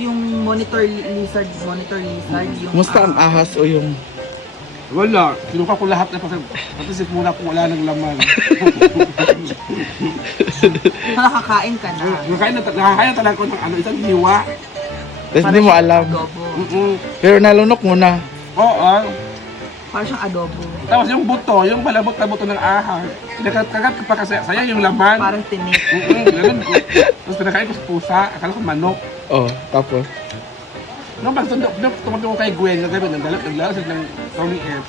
Yung monitor lizard, yung... Musta ang ahas o yung... Wala. Kinuha ko lahat na patisip muna kung wala ng laman. Nakakain ka na. Nakakain talaga ko ng ano, isang hiwa. Tapos hindi mo alam. Adobo. Pero nalunok mo na. Oo. Parang siyang adobo. Tapos yung buto, yung balabot na buto ng ahas. Kagat ka pa kasi saya yung laman. Parang tinik. Ganun. Tapos pinakain ko sa pusa. Akala ko manok. Oh, tapos. Nung tumabi ko kay Gwen, naglalaro siya ng Tony F.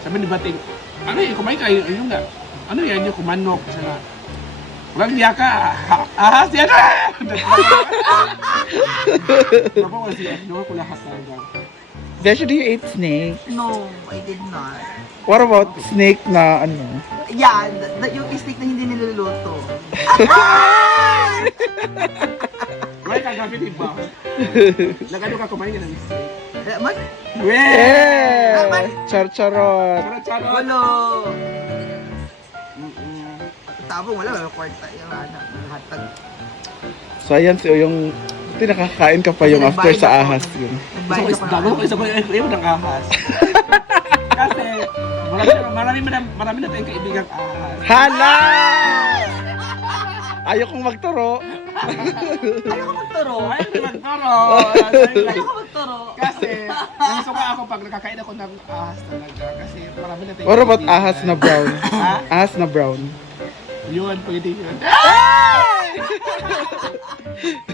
Sabi ni Bating, ano yun, kumain kayo, yun nga. Ano yan yung kumanok? Kasi nga, walang niya ka, ahas yan! Napawa siya, nawa ko lahat talaga. Beshi, do you eat snake? No, I did not. What about snake na ano? Yeah, yung steak na hindi niluluto. May kagabi, di ba? Nagano ka kumain ka ng steak? Man, Yeah! Char-charot. Charot-charot! walo. Tabong wala, wala kwarta. Yung anak, hatag. So ayan, so yung tinakakain ka pa yung after sa ahas yun. Nagbayad Isa ako. ko, isa ko ng ahas. Kasi, marami na tayong kaibigang ahas. Hala! Ayokong magturo. Ayaw ko magturo. Ayaw na magturo. Ayaw ko magturo. Kasi, nasuka ako pag nakakain ako ng ahas talaga. Kasi marami na tayong What about kaibigan. ahas na brown? Ha? Ahas na brown. Yun, pwede yun.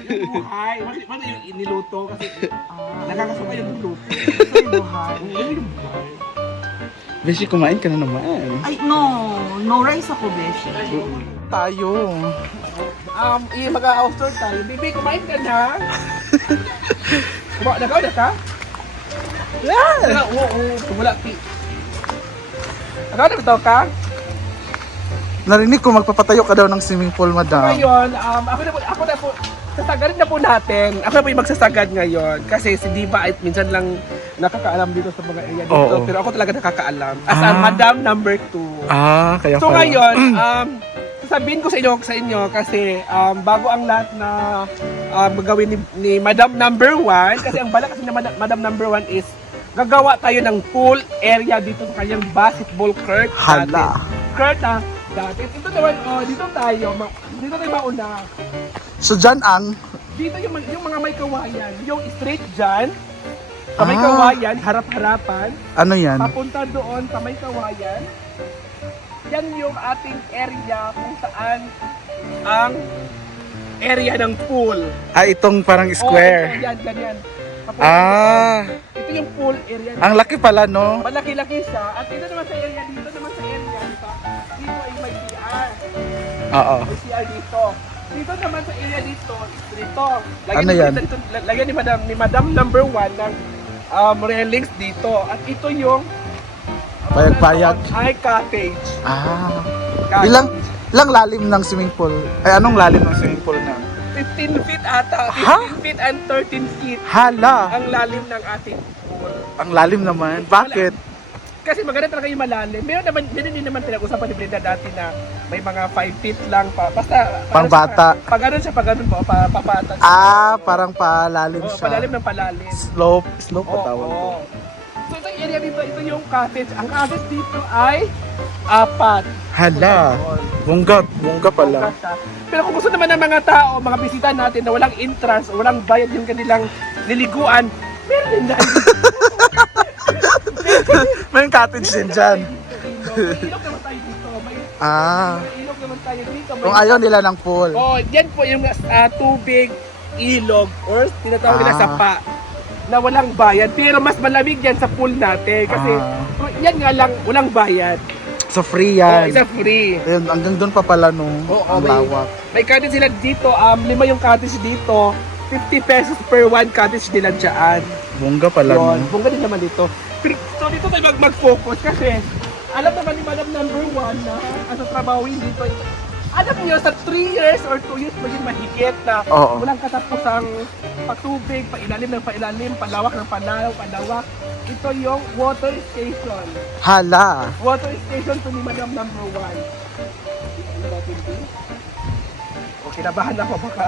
Yung buhay. Wala yung iniluto kasi nakakasuka yung luto. Gusto yung buhay. Yun yung buhay. Beshi, kumain ka na naman. Ay, no. No rice ako, Beshi. Tayo. Mag-outdoor tayo. Bibi, kumain ka na? Nagaw na ka? Yeah! Oo. Wala. Nagaw na ba ka? Narinig ko magpapatayo ka daw ng swimming pool, madam. Ngayon, ako na po, sasagarin na po natin. Ako na po yung magsasagad ngayon. Kasi si Diva ay minsan lang nakakaalam dito sa mga area dito. Oo. Pero ako talaga nakakaalam. As a Madam number 2. Ah, kaya So pala. ngayon, sasabihin ko sa inyo kasi bago ang lahat na magawin ni Madam number 1, kasi ang balak kasi ni Madam number 1 is gagawa tayo ng pool area dito sa kanyang basketball court. Hala. Court na dati. Ito naman, dito tayo mauna. So dyan ang... Dito yung mga may kawayan, yung straight dyan, sa may Ah. kawayan, harap-harapan, Ano yan? papunta doon sa may kawayan. Yan yung ating area kung saan ang area ng pool. Ah, itong parang square. Oh, ito, yan, ganyan. Papunta Ah, doon. Ito yung pool area. ang laki pala, no? Malaki-laki siya. At dito naman sa area, dito ay may CR. Oo. May CR dito. Dito naman sa area dito, dito. Ano yan? Lagyan ni Madam number 1 ng railings dito. At ito yung Payag-payag. ay cottage. Ah. Cottage. Ilang lalim ng swimming pool? Ay, anong lalim ng swimming pool na? 15 feet ata. 15 Ha? feet and 13 feet Hala! ang lalim ng ating pool. Ang lalim naman. Bakit? Kasi maganda talaga yung malalim. Meron din naman pinag-usapan ni Brenda dati na may mga 5 feet lang pa. Basta Pangbata. Pag ganun po, papatag. Ah, parang palalim Oo, siya. palalim ng palalim. Slope pa tawag ko. Oo. So sa area dito, ito yung cottage. Ang cottage dito ay 4. Hala. Bungga pala. Pero kung gusto naman ng mga tao, mga bisita natin na walang entrance o walang bayad yung kanilang niliguan, meron din dahil. May cottage din dyan. May ilog naman tayo dito. May Ah. ilog naman tayo dito. May- Kung ayaw nila ng pool. Oh, yan po yung tubig, ilog, or tinatawag nila Ah. sapa na walang bayad. Pero mas malamig yan sa pool natin kasi yan nga lang, walang bayad. So free Oh, yan. isa free. Ayun, hanggang doon pa pala no. Oo, Ang lawak. may cottage sila dito, 5 yung cottage dito. 50 pesos per one cottage nila dyan. Bungga pala no. Yun, bunga din naman dito. Pero, so dito tayo mag-focus kasi alam naman ni Madam number 1 na ang tatrabawin dito. Alam niyo, sa 3 years or 2 years maging mahigit na Oo. walang katapusang patubig, pailalim ng pailalim, palawak ng palawak. Ito yung water station. Hala. Water station to ni Madam number 1. Ano natin din? O, kinabahan ako baka.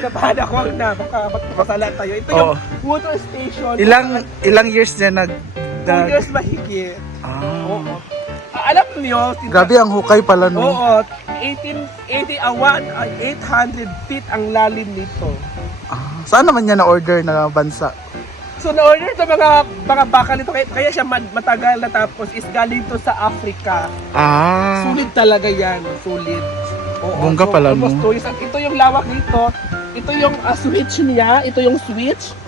Kinabahan ako na baka magpapasala tayo. Ito yung water station. Ilang years niya 2 years mahigit. Oo. Alam niyo, Grabe ang hukay pala no. oo, 800 feet ang lalim nito. Saan naman niya na-order na bansa? So na-order to mga bakal nito kaya siya matagal na tapos is galing to sa Africa. Sulit talaga yan, sulit. Bongga pala no. Ito yung lawak nito. Ito yung switch niya, ito yung switch.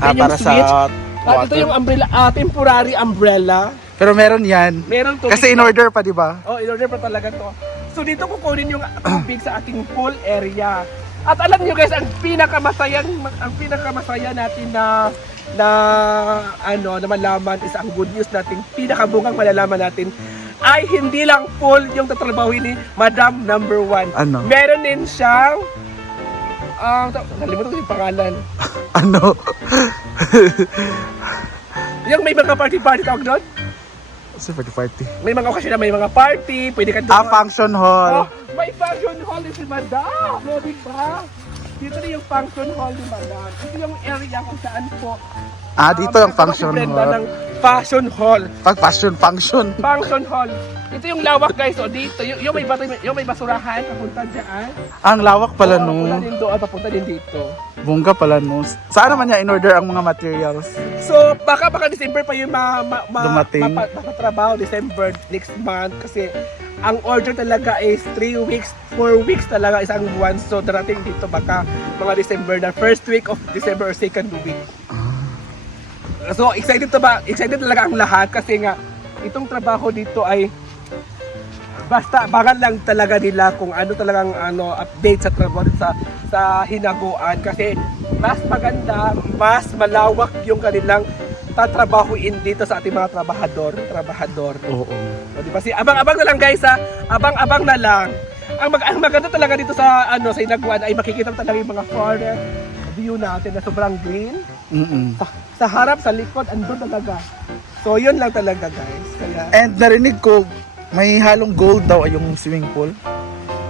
Yan yung Para switch. sa At ito yung umbrella, temporary umbrella. Pero meron yan. Meron to. Kasi in-order pa, di ba? In-order pa talaga to. So dito kukunin yung tubig sa ating pool area. At alam niyo guys, ang pinakamasaya natin na malaman is ang good news natin, pinakabungang malalaman natin ay hindi lang pool yung tatrabahuin ni Madam Number 1. Ano? Meron din siyang nalimutan ko yung pangalan. Ano? Yung may mga party tawag doon? Super party. May mga okasyon na may mga party, pwede ka doon. Function hall. May function hall din si Madam. No, di ba? Dito na yung function hall ni Madam. Ito yung area kung saan po. Dito yung function hall. Ng fashion hall. Function. Function hall. Ito yung lawak guys. O dito, yung may basurahan, papunta dyan. Ang lawak pala no. Papunta din doon, papunta din dito. Bongga pala no. Saan naman niya in-order ang mga materials? So, baka December pa yung dumating. Mapatrabaho, December next month. Kasi, ang order talaga is 3 weeks, 4 weeks talaga isang buwan. So, darating dito baka mga December na first week of December or second week. So, excited talaga ang lahat kasi nga, itong trabaho dito ay basta abangan lang talaga nila kung ano talagang update sa trabaho sa hinaguan kasi mas maganda, mas malawak yung kanilang tatrabahuin dito sa ating mga trabahador. Oo. So, di ba abang-abang na lang guys ha. Abang-abang na lang. Ang maganda talaga dito sa sa hinaguan ay makikita talaga yung mga forest view natin na sobrang green. Sa harap, sa likod, andun talaga. So yun lang talaga guys. And narinig ko may halong gold daw yung swimming pool.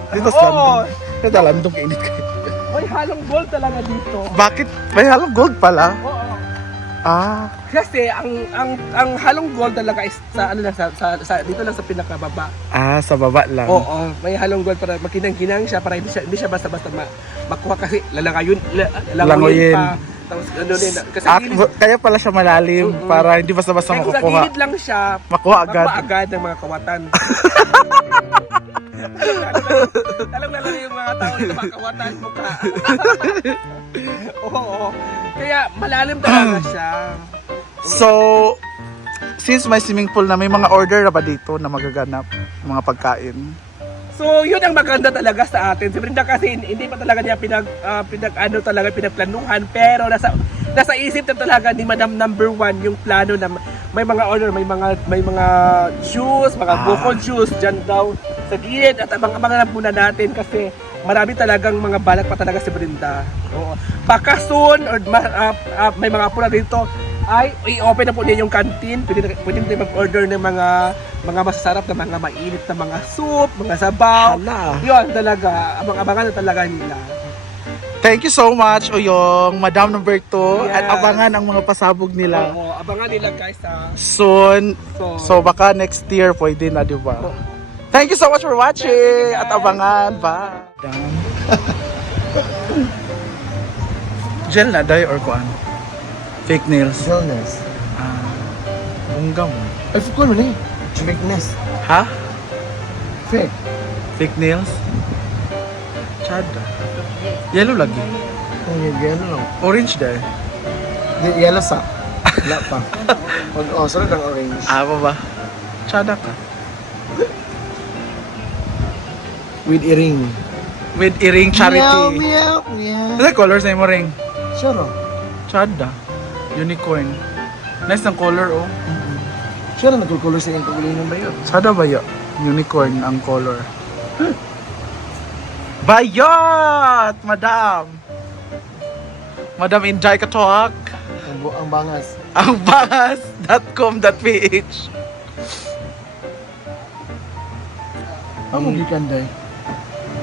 Dito sa Landong. Dito Landong kainit kayo. May halong gold talaga dito. Bakit? May halong gold pala? Oo. Kasi ang halong gold talaga is sa dito lang sa pinakababa. Sa baba lang. Oo, may halong gold para makinang-kinang siya para hindi siya basta-basta makuha kasi lalangoyin pa. Tapos din kasi kaya pala siya malalim para hindi basta-basta makukuha. Kung sa gilid lang siya, makuha agad ng mga kawatan. Alam na yung mga tao dito makawatan mukha. Oo. Kaya malalim talaga siya. So, since may swimming pool na, may mga order na ba dito na magaganap? Mga pagkain? So, yun ang maganda talaga sa atin. Si Brenda kasi hindi pa talaga niya pinagplanuhan, pero nasa isip na talaga ni Madam Number 1 yung plano na may mga order, may mga juice, mga bukol juice dyan daw sa gilid at abang-abangan na muna natin kasi marami talagang mga balak pa talaga si Brenda. Oo. Baka soon or may mga pula dito ay i-open na po niya yung canteen. Pwede na mag-order ng mga masasarap na mga mainit na mga soup, mga sabaw. Yun talaga, abang-abangan na talaga nila. Thank you so much, Uyong, Madam Number 2, at abangan ang mga pasabog nila. Oo, abangan nila guys soon. So baka next year pwede na, di ba? Thank you so much for watching at abangan. Bye. Gel na day or kuan? Fake nails. Illness. Bungga mo. Ay, fuck ko na Fakeness. Ha? Fake. Fake nails? Chada. Yellow lagi. Yellow lang. Orange day. Yellow sa. Wala pa. Sarap ng orange. Apa ba? Chada ka. With earring. With earring charity. Meow. Ano colors na yung ring? Sure. Chada. Unicorn. Nice ng color, oh. Sure, nagkulkulo sa yung pagulinan ba yun? Chada ba yun? Unicorn ang color. Bayot! Madam! Madam Inday Katok! Ang bangas. Ang bangas.com.ph Ang magikan day.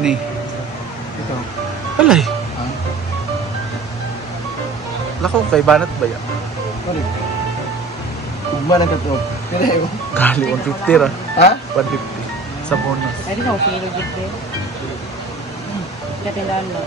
Ni. Ito. Alay. Ha? Lako, kay banat ba yan? Ano? Ugma na ka to. Kaya yun. Gali, 150 ra. Ha? 150. Sa bonus. Pwede na, okay, legit din. Katindahan mo.